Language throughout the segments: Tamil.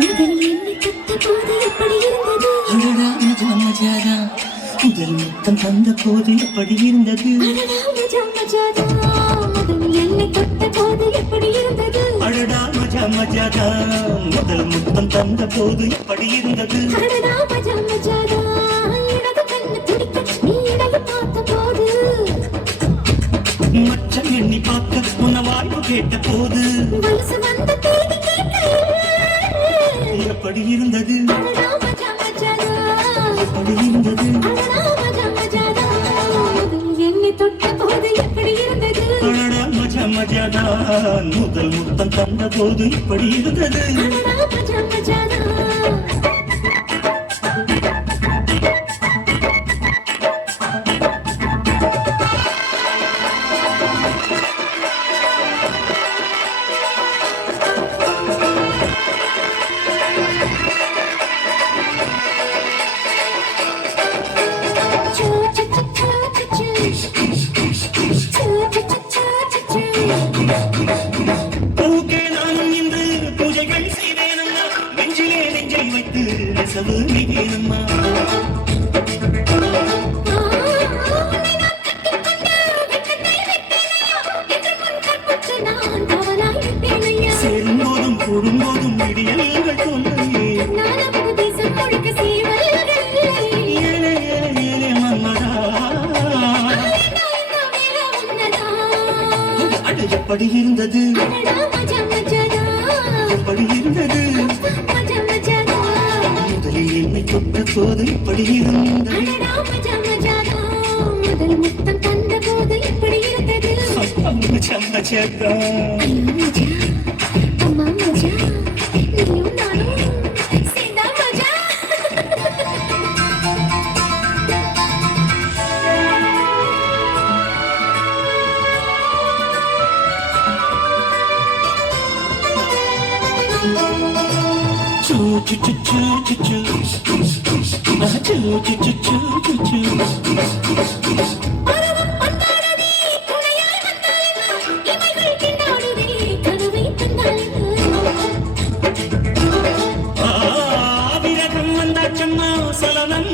முதல் என்னை தொட்ட போது எப்படி இருந்தது? அடடா மஜா மஜாதா முதல் முத்தம் தந்த போது எப்படி இருந்தது? அடடா மஜா மஜாதா முதல் என்னை தொட்ட போது எப்படி இருந்தது? அடடா மஜா மஜாதா முதல் முத்தம் தந்த போது எப்படி இருந்தது? அடடா மஜா மஜாதா இடது கண்ணு துடிக்க நீ இடைய பார்த்த போது. மச்சம் எண்ணி பார்க்க உன்ன வாழ்வு கேட்ட போது. வயசு வந்த தேதி எப்படி இருந்தது எப்படி இருந்தது முதல் என்னை தொட்ட போது எப்படி இருந்தது மஜா முதல் முத்தம் தந்த போது இப்படி இருந்தது நெசவு நீவேனம்மா சேரும் போதும் இடியல்கள் மன்மதா எப்படி இருந்தது போது இப்படி இருந்தது முதல் முத்தம் தந்த போது எப்படி இருந்தது சம்ம சேத்தா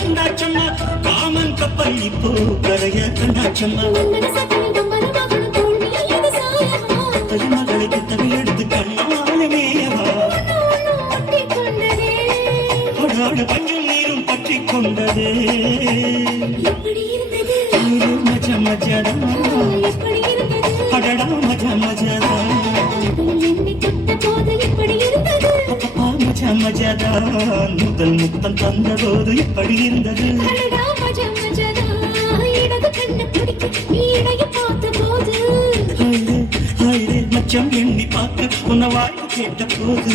வந்தாச்சம்மா காமன் கப்பல் இப்போ கரைய கண்டாச்சம்மா கொண்டது. மஜா மஜாதா. அடடா மஜா மஜாதா. மஜா மஜாதா. முதல் முத்தம் தந்த போது எப்படி இருந்தது? மச்சம் எண்ணி பார்க்க உன்னை வாழ்வு கேட்ட போது.